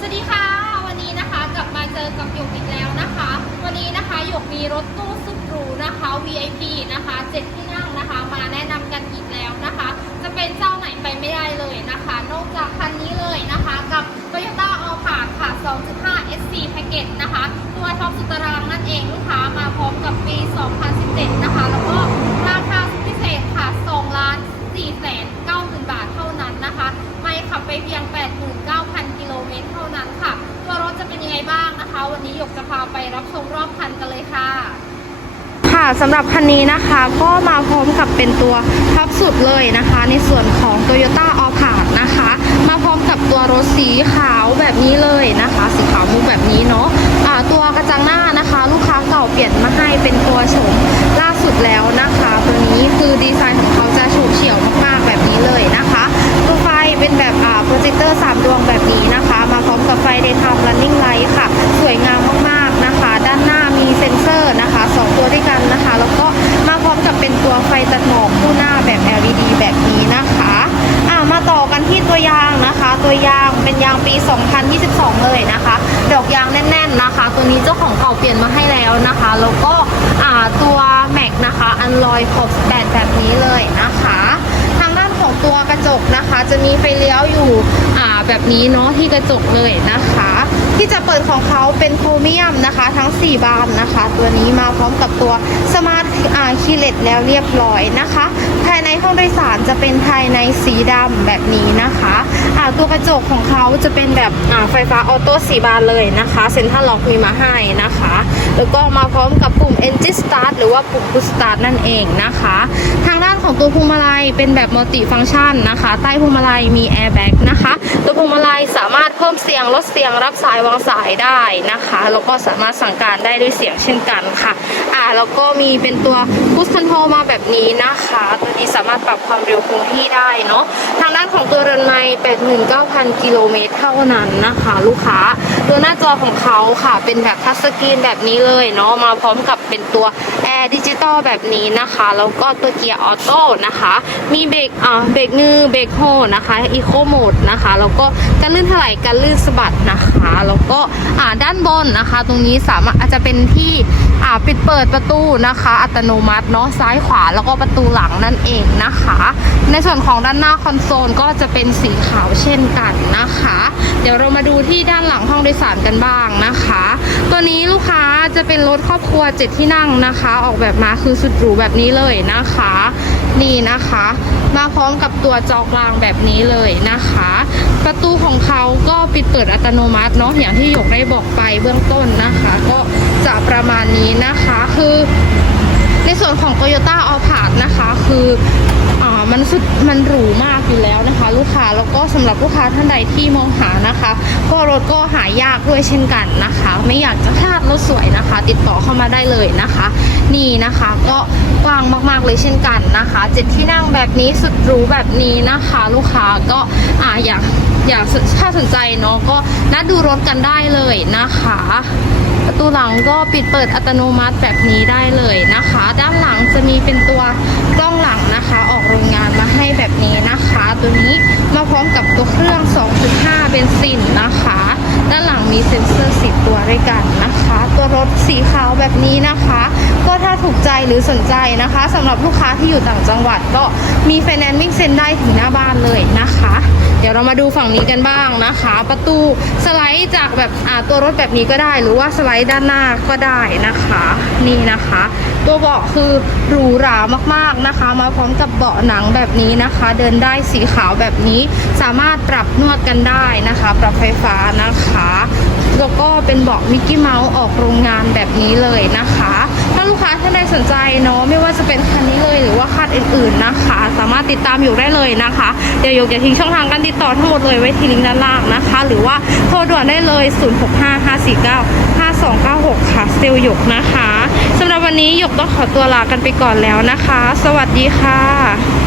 สวัสดีค่ะ วันนี้นะคะกลับมาเจอกับหยกอีกแล้วนะคะ วันนี้นะคะหยกมีรถตู้สุดหรูนะคะ VIP นะคะเจ็ดที่นั่งนะคะ มาแนะนำกันอีกแล้ว วันนี้หยกจะพาไปรับชมรอบคันกันเลยค่ะ ค่ะสำหรับคันนี้นะคะก็มาพร้อมกับเป็นตัวท็อปสุดเลยนะคะ ในส่วนของ Toyota a l p a นะคะ มาพร้อมกับตัวรถสีขาวแบบนี้เลยนะคะ สีขาวมุกแบบนี้เนาะะตัวกระจังหน้านะคะ ลูกค้าเก่าเปลี่ยนมาให้เป็นตัวโฉมล่าสุดแล้วนะคะ ตัวนี้คือดีไซน์ของเขาจะโฉบเฉี่ยวมากๆแบบนี้เลยนะคะ ตัวไฟเป็นแบบอ่าโปรเจคเตอร์3ดวงแบบนี้นะคะ มาพร้อมกับไฟ daytime running light ค่ะ สวยงามมากๆนะคะ ด้านหน้ามีเซ็นเซอร์นะคะสองตัวด้วยกันนะคะ แล้วก็มาพร้อมกับเป็นตัวไฟตัดหมอกคู่หน้าแบบ LED แบบนี้นะคะอ่ามาต่อกันที่ตัวยางนะคะ ตัวยางเป็นยางปี 2022 เลยนะคะ ดอกยางแน่น ๆนะคะ ตัวนี้เจ้าของเก่าเปลี่ยนมาให้แล้วนะคะ แล้วก็อ่าตัวแม็กนะคะอันลอยขอบแปดแบบนี้เลยนะคะทางด้านของตัวกระจกนะคะ จะมีไฟเลี้ยวอยู่อ่าแบบนี้เนาะที่กระจกเลยนะคะ ที่จะเปิดของเขาเป็นโครเมียมนะคะ ทั้ง 4 บานนะคะ ตัวนี้มาพร้อมกับตัวสมาร์ทอ่าคีเลตแล้วเรียบร้อยนะคะ ภายในห้องโดยสารจะเป็นภายในสีดำแบบนี้นะคะอ่าตัวกระจกของเขาจะเป็นแบบไฟฟ้าออโต้สีบานเลยนะคะเซ็นทรัลล็อกมีมาให้นะคะ แล้วก็มาพร้อมกับปุ่ม Engine Start หรือว่าปุ่ม Push Start นั่นเองนะคะ ทางด้านของตัวพวงมาลัยเป็นแบบมัลติฟัง c t ชันนะคะ ใต้พวงมาลัยมีแอร์แบ็กนะคะ ตัวพวงมาลัยสามารถ เพิ่มเสียงลดเสียงรับสายวางสายได้นะคะแล้วก็สามารถสั่งการได้ด้วยเสียงเช่นกันค่ะ อ่าแล้วก็มีเป็นตัวพุชคอนโทรมาแบบนี้นะคะ ตัวนี้สามารถปรับความเร็วคงที่ได้เนาะทางด้านของตัวเรือนไม้89,000 กิโลเมตรเท่านั้นนะคะ ลูกค้าตัวหน้าจอของเขาค่ะ เป็นแบบทัชสกรีนแบบนี้เลยเนาะมาพร้อมกับเป็นตัวแอร์ดิจิตอลแบบนี้นะคะ แล้วก็ตัวเกียร์ออโต้นะคะ มีเบรกอ่าเบรกมือเบรกโฮนะคะอีโคโหมดนะคะแล้วก็การลื่นถลายการลื่นสะบัดนะคะ แล้วก็อ่าด้านบนนะคะ ตรงนี้สามารถอาจจะเป็นที่อ่าปิดเปิดประตูนะคะ อัตโนมัติเนาะซ้ายขวาแล้วก็ประตูหลังนั่นเองนะคะ ในส่วนของด้านหน้าคอนโซลก็จะเป็นสีขาวเช่นกันนะคะ เดี๋ยวเรามาดูที่ด้านหลังห้องโดยสารกันบ้างนะคะ ตัวนี้ลูกค้าจะเป็นรถครอบครัวเจ็ดที่นั่งนะคะ ออกแบบมาคือสุดหรูแบบนี้เลยนะคะ นี่นะคะ มาพร้อมกับตัวจอกลางแบบนี้เลยนะคะ ประตูของเขาก็ปิดเปิดอัตโนมัติเนาะอย่างที่หยกได้บอกไปเบื้องต้นนะคะ ก็จะประมาณนี้นะคะคือในส่วนของ Toyota a l p a นะคะ คือ มันสุดมันหรูมากอยู่แล้วนะคะ ลูกค้าแล้วก็สำหรับลูกค้าท่านใดที่มองหานะคะ ก็รถก็หายากด้วยเช่นกันนะคะ ไม่อยากจะพลาดรถสวยนะคะ ติดต่อเข้ามาได้เลยนะคะ นี่นะคะก็กว้างมากๆเลยเช่นกันนะคะเจ็ดที่นั่งแบบนี้สุดหรูแบบนี้นะคะ ลูกค้าก็อ่าอยากอยากถ้าสนใจเนาะก็นัดดูรถกันได้เลยนะคะ ประตูหลังก็ปิดเปิดอัตโนมัติแบบนี้ได้เลยนะคะ ด้านหลังจะมีเป็นตัวกล้องหลังนะคะ ตัวนี้มาพร้อมกับตัวเครื่อง 2.5 เบนซินนะคะ ด้านหลังมีเซ็นเซอร์10ตัวด้วยกันนะคะ ตัวรถสีขาวแบบนี้นะคะ ก็ถ้าถูกใจหรือสนใจนะคะสำหรับลูกค้าที่อยู่ต่างจังหวัดก็มีไฟแนนซ์วิ่งเซ็นได้ถึงหน้าบ้านเลยนะคะ เดี๋ยวเรามาดูฝั่งนี้กันบ้างนะคะ ประตูสไลด์จากแบบอ่าตัวรถแบบนี้ก็ได้ หรือว่าสไลด์ด้านหน้าก็ได้นะคะ นี่นะคะ ตัวเบาะคือหรูหรามากๆนะคะ มาพร้อมกับเบาะหนังแบบนี้นะคะ เดินได้สีขาวแบบนี้ สามารถปรับนวดกันได้นะคะ ปรับไฟฟ้านะคะแล้วก็เป็นเบาะมิกกี้เมาส์ออกโรงงานแบบนี้เลยนะคะ ค้าท่านใดสนใจเนาะไม่ว่าจะเป็นคันนี้เลยหรือว่าคันอื่นๆนะคะ สามารถติดตามอยู่ได้เลยนะคะ เดี๋ยวหยกจะทิ้งช่องทางการติดต่อทั้งหมดเลยไว้ที่ลิงก์ด้านล่างนะคะ หรือว่าโทรด่วนได้เลย 0655495296 ค่ะเซลล์หยกนะคะสำหรับวันนี้หยกต้องขอตัวลากันไปก่อนแล้วนะคะ สวัสดีค่ะ